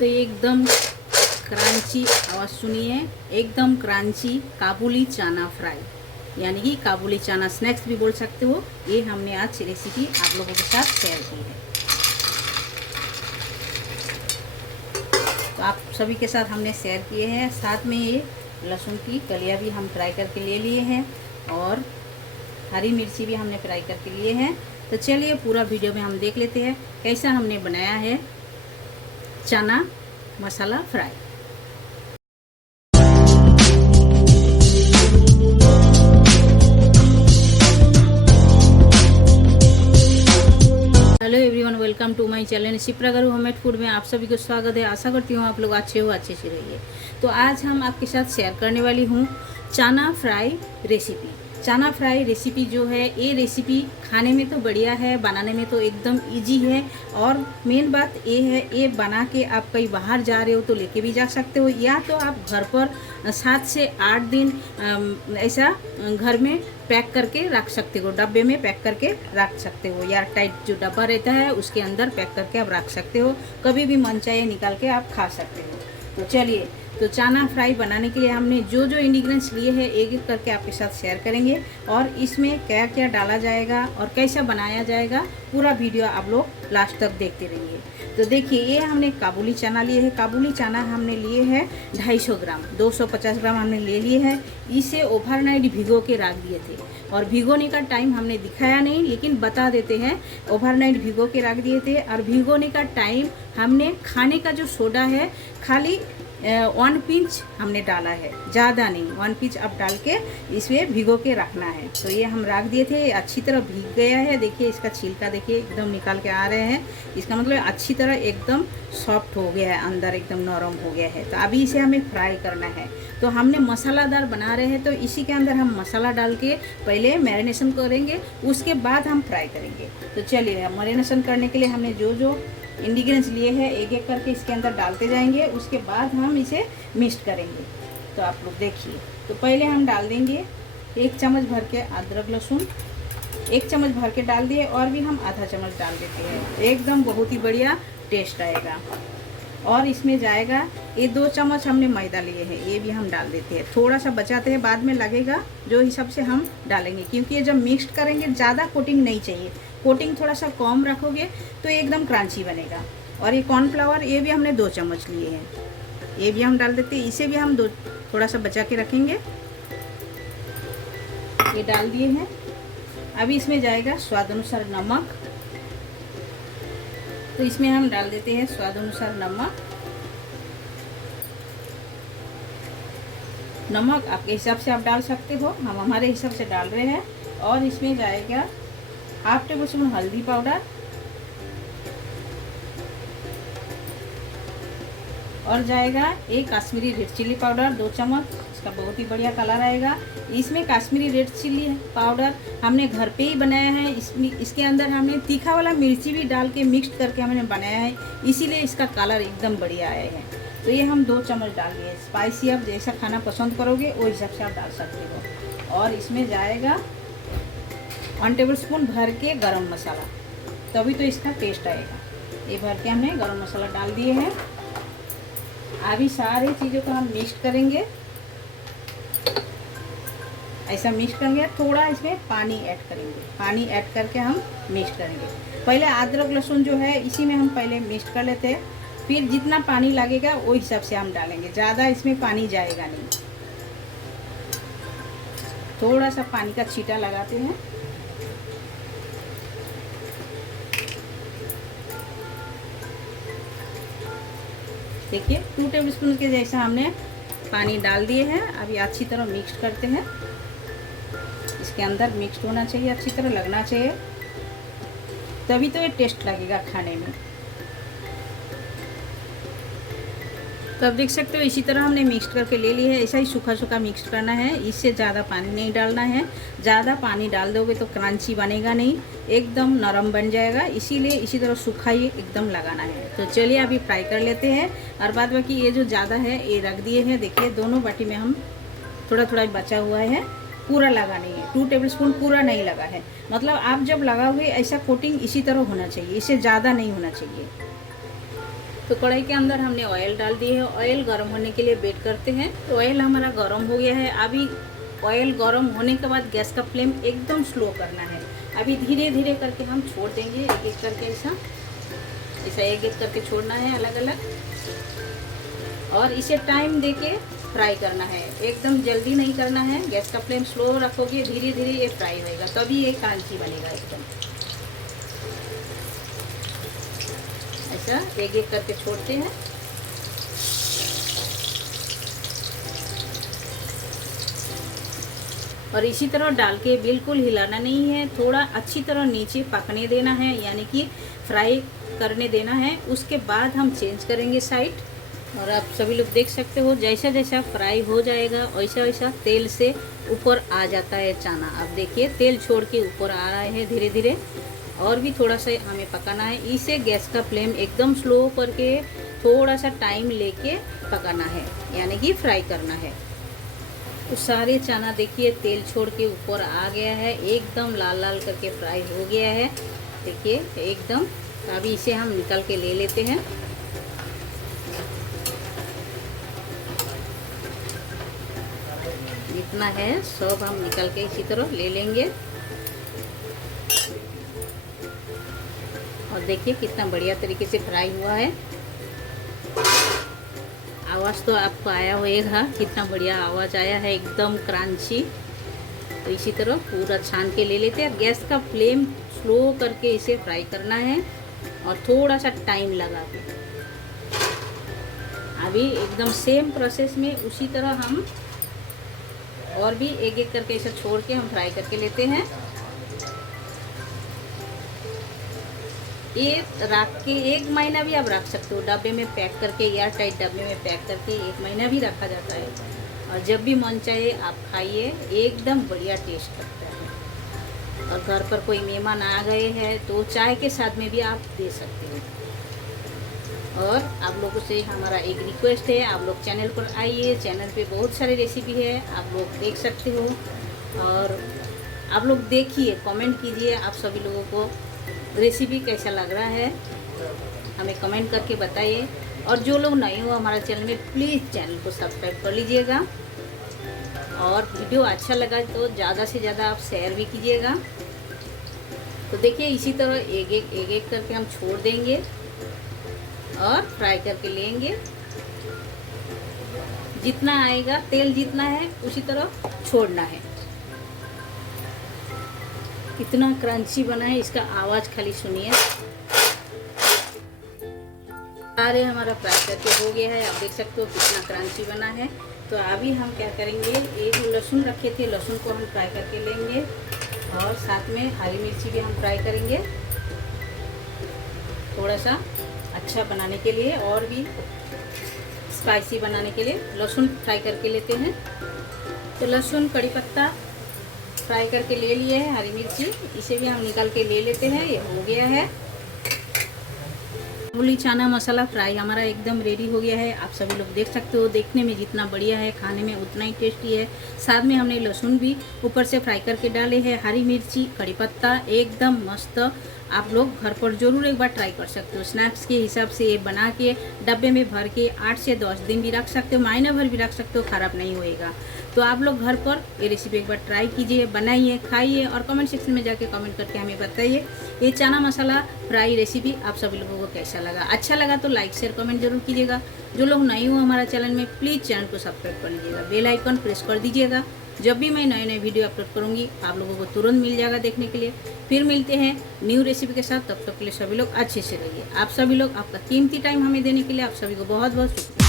तो ये एकदम क्रांची आवाज़ सुनिए, एकदम क्रांची काबुली चना फ्राई, यानी कि काबुली चना स्नैक्स भी बोल सकते हो। ये हमने आज रेसिपी आप लोगों के साथ शेयर की है। तो आप सभी के साथ हमने शेयर किए हैं। साथ में ये लहसुन की कलियाँ भी हम फ्राई करके ले लिए हैं और हरी मिर्ची भी हमने फ्राई करके लिए हैं। तो चलिए पूरा वीडियो में हम देख लेते हैं कैसा हमने बनाया है चना masala fry. Hello everyone, welcome to my channel Shipra garu homemade food में आप सभी को स्वागत है। आशा करती हूँ आप लोग अच्छे से रहिए। तो आज हम आपके साथ शेयर करने वाली हूँ चना फ्राई रेसिपी। चना फ्राई रेसिपी जो है, ये रेसिपी खाने में तो बढ़िया है, बनाने में तो एकदम इजी है। और मेन बात ये है, ये बना के आप कहीं बाहर जा रहे हो तो लेके भी जा सकते हो, या तो आप घर पर 7 से 8 दिन ऐसा घर में पैक करके रख सकते हो, डब्बे में पैक करके रख सकते हो, या टाइट जो डब्बा रहता है उसके अंदर पैक करके आप रख सकते हो। कभी भी मन चाहे निकाल के आप खा सकते हो। तो चलिए, तो चना फ्राई बनाने के लिए हमने जो जो इंग्रेडिएंट्स लिए हैं एक एक करके आपके साथ शेयर करेंगे, और इसमें क्या क्या डाला जाएगा और कैसा बनाया जाएगा, पूरा वीडियो आप लोग लास्ट तक देखते रहिए। तो देखिए, ये हमने काबुली चना लिए है। काबुली चना हमने लिए है 250 ग्राम, 250 ग्राम हमने ले लिए हैं। इसे ओवरनाइट भिगो के रख दिए थे, और भिगोने का टाइम हमने दिखाया नहीं, लेकिन बता देते हैं। ओवरनाइट भिगो के रख दिए थे, और भिगोने का टाइम हमने खाने का जो सोडा है खाली 1 पिंच हमने डाला है, ज़्यादा नहीं। 1 पिंच अब डाल के इसमें भिगो के रखना है। तो ये हम रख दिए थे, अच्छी तरह भीग गया है। देखिए इसका छिलका देखिए एकदम निकाल के आ रहे हैं, इसका मतलब अच्छी तरह एकदम सॉफ्ट हो गया है, अंदर एकदम नरम हो गया है। तो अभी इसे हमें फ्राई करना है। तो हमने मसालादार बना रहे हैं, तो इसी के अंदर हम मसाला डाल के पहले मैरिनेशन करेंगे, उसके बाद हम फ्राई करेंगे। तो चलिए, मैरिनेशन करने के लिए हमने जो जो इंग्रेडिएंट्स लिए हैं एक एक करके इसके अंदर डालते जाएंगे, उसके बाद हम इसे मिक्स करेंगे। तो आप लोग देखिए, तो पहले हम डाल देंगे 1 चम्मच भर के अदरक लहसुन, 1 चम्मच भर के डाल दिए, और भी हम आधा चम्मच डाल देते हैं, एकदम बहुत ही बढ़िया टेस्ट आएगा। और इसमें जाएगा ये 2 चम्मच हमने मैदा लिए हैं, ये भी हम डाल देते हैं। थोड़ा सा बचाते हैं, बाद में लगेगा जो हिसाब से हम डालेंगे, क्योंकि ये जब मिक्स करेंगे ज़्यादा कोटिंग नहीं चाहिए। कोटिंग थोड़ा सा कम रखोगे तो एकदम क्रंची बनेगा। और ये कॉर्नफ्लावर, ये भी हमने 2 चम्मच लिए हैं, ये भी हम डाल देते हैं। इसे भी हम थोड़ा सा बचा के रखेंगे। ये डाल दिए हैं। अभी इसमें जाएगा स्वाद अनुसार नमक, तो इसमें हम डाल देते हैं स्वाद अनुसार नमक। नमक आपके हिसाब से आप डाल सकते हो, हम हमारे हिसाब से डाल रहे हैं। और इसमें जाएगा 1/2 टेबल स्पून हल्दी पाउडर, और जाएगा एक कश्मीरी रेड चिल्ली पाउडर 2 चम्मच, इसका बहुत ही बढ़िया कलर आएगा। इसमें कश्मीरी रेड चिल्ली पाउडर हमने घर पे ही बनाया है। इसके अंदर हमने तीखा वाला मिर्ची भी डाल के मिक्स करके हमने बनाया है, इसीलिए इसका कलर एकदम बढ़िया आया है। तो ये हम 2 चम्मच डाल दिए। स्पाइसी आप जैसा खाना पसंद करोगे वो हिसाब से आप डाल सकते हो। और इसमें जाएगा 1 टेबल स्पून भर के गरम मसाला, तभी तो इसका टेस्ट आएगा। ये भर के हमने गरम मसाला डाल दिए हैं। अभी सारी चीज़ों को हम मिक्स करेंगे, ऐसा मिक्स करेंगे। थोड़ा इसमें पानी ऐड करेंगे, पानी ऐड करके हम मिक्स करेंगे। पहले अदरक लहसुन जो है इसी में हम पहले मिक्स कर लेते हैं, फिर जितना पानी लगेगा वो हिसाब से हम डालेंगे, ज़्यादा इसमें पानी जाएगा नहीं। थोड़ा सा पानी का छींटा लगाते हैं। देखिए 2 टेबल स्पून के जैसा हमने पानी डाल दिए हैं। अभी अच्छी तरह मिक्स करते हैं, इसके अंदर मिक्स होना चाहिए, अच्छी तरह लगना चाहिए, तभी तो ये टेस्ट लगेगा खाने में। तो आप देख सकते हो इसी तरह हमने मिक्स करके ले ली है। ऐसा ही सूखा सूखा मिक्स करना है, इससे ज़्यादा पानी नहीं डालना है। ज़्यादा पानी डाल दोगे तो क्रंची बनेगा नहीं, एकदम नरम बन जाएगा। इसीलिए इसी तरह सूखा ही एकदम लगाना है। तो चलिए अभी फ्राई कर लेते हैं, और बाद बाकी ये जो ज़्यादा है ये रख दिए हैं। देखिए दोनों बाटी में हम थोड़ा थोड़ा बचा हुआ है, पूरा लगा नहीं है। 2 टेबल स्पून पूरा नहीं लगा है, मतलब आप जब लगाओगे ऐसा कोटिंग इसी तरह होना चाहिए, इससे ज़्यादा नहीं होना चाहिए। तो कढ़ाई के अंदर हमने ऑयल डाल दी है। ऑयल गर्म होने के लिए वेट करते हैं। तो ऑयल हमारा गर्म हो गया है। अभी ऑयल गर्म होने के बाद गैस का फ्लेम एकदम स्लो करना है। अभी धीरे धीरे करके हम छोड़ देंगे, एक एक करके ऐसा एक एक करके छोड़ना है अलग अलग, और इसे टाइम देके फ्राई करना है। एकदम जल्दी नहीं करना है। गैस का फ्लेम स्लो रखोगे, धीरे धीरे ये फ्राई होएगा, तभी ये क्रंची बनेगा एकदम। ऐसा एक एक करके छोड़ते हैं। और इसी तरह डाल के बिल्कुल हिलाना नहीं है, थोड़ा अच्छी तरह नीचे पकने देना है, यानी कि फ्राई करने देना है। उसके बाद हम चेंज करेंगे साइड। और आप सभी लोग देख सकते हो जैसा जैसा फ्राई हो जाएगा वैसा वैसा तेल से ऊपर आ जाता है चना। अब देखिए तेल छोड़ के ऊपर आ रहा है धीरे धीरे। और भी थोड़ा सा हमें पकाना है। इसे गैस का फ्लेम एकदम स्लो करके थोड़ा सा टाइम लेके पकाना है, यानी कि फ्राई करना है। तो सारे चना देखिए तेल छोड़ के ऊपर आ गया है, एकदम लाल लाल करके फ्राई हो गया है, देखिए एकदम। अभी इसे हम निकाल के ले लेते हैं। जितना है सब हम निकाल के इसी तरह ले लेंगे। और देखिए कितना बढ़िया तरीके से फ्राई हुआ है। आवाज़ तो आपको आया होगा, कितना बढ़िया आवाज़ आया है, एकदम क्रंची। तो इसी तरह पूरा छान के ले लेते हैं। गैस का फ्लेम स्लो करके इसे फ्राई करना है और थोड़ा सा टाइम लगा के। अभी एकदम सेम प्रोसेस में उसी तरह हम और भी एक एक करके इसे छोड़ के हम फ्राई करके लेते हैं। ये रख के 1 महीना भी आप रख सकते हो, डब्बे में पैक करके, एयर टाइट डब्बे में पैक करके 1 महीना भी रखा जाता है। और जब भी मन चाहे आप खाइए, एकदम बढ़िया टेस्ट लगता है। और घर पर कोई मेहमान आ गए हैं तो चाय के साथ में भी आप दे सकते हो। और आप लोगों से हमारा एक रिक्वेस्ट है, आप लोग चैनल पर आइए, चैनल पे बहुत सारे रेसिपी है, आप लोग देख सकते हो। और आप लोग देखिए, कमेंट कीजिए, आप सभी लोगों को रेसिपी कैसा लग रहा है हमें कमेंट करके बताइए। और जो लोग नए हो हमारा चैनल में, प्लीज़ चैनल को सब्सक्राइब कर लीजिएगा। और वीडियो अच्छा लगा तो ज़्यादा से ज़्यादा आप शेयर भी कीजिएगा। तो देखिए इसी तरह एक एक करके हम छोड़ देंगे और फ्राई करके लेंगे। जितना आएगा तेल जितना है उसी तरह छोड़ना है। कितना क्रंची बना है, इसका आवाज़ खाली सुनिए। सारे हमारा फ्राई करके हो गया है, आप देख सकते हो कितना क्रंची बना है। तो अभी हम क्या करेंगे, एक लहसुन रखे थे, लहसुन को हम फ्राई करके लेंगे और साथ में हरी मिर्ची भी हम फ्राई करेंगे थोड़ा सा अच्छा बनाने के लिए और भी स्पाइसी बनाने के लिए। लहसुन फ्राई करके लेते हैं। तो लहसुन, कड़ी पत्ता फ्राई करके ले लिए हैं, हरी मिर्ची इसे भी हम निकाल के ले लेते हैं। ये हो गया है। काबुली चना मसाला फ्राई हमारा एकदम रेडी हो गया है। आप सभी लोग देख सकते हो, देखने में जितना बढ़िया है खाने में उतना ही टेस्टी है। साथ में हमने लहसुन भी ऊपर से फ्राई करके डाले हैं, हरी मिर्ची, कड़ी पत्ता, एकदम मस्त। आप लोग घर पर ज़रूर एक बार ट्राई कर सकते हो। स्नैक्स के हिसाब से ये बना के डब्बे में भर के 8 से 10 दिन भी रख सकते हो, महीना भर भी रख सकते हो, ख़राब नहीं होएगा। तो आप लोग घर पर ये रेसिपी एक बार ट्राई कीजिए, बनाइए, खाइए और कमेंट सेक्शन में जाके कमेंट करके हमें बताइए ये चना मसाला फ्राई रेसिपी आप सभी लोगों को कैसा लगा। अच्छा लगा तो लाइक शेयर कमेंट जरूर कीजिएगा। जो लोग नए हो हमारा चैनल में, प्लीज़ चैनल को सब्सक्राइब कर लीजिएगा, बेल आइकन प्रेस कर दीजिएगा। जब भी मैं नए नए वीडियो अपलोड करूँगी आप लोगों को तुरंत मिल जाएगा देखने के लिए। फिर मिलते हैं न्यू रेसिपी के साथ, तब तक के लिए सभी लोग अच्छे से रहिए। आप सभी लोग, आपका कीमती टाइम हमें देने के लिए आप सभी को बहुत बहुत शुक्रिया।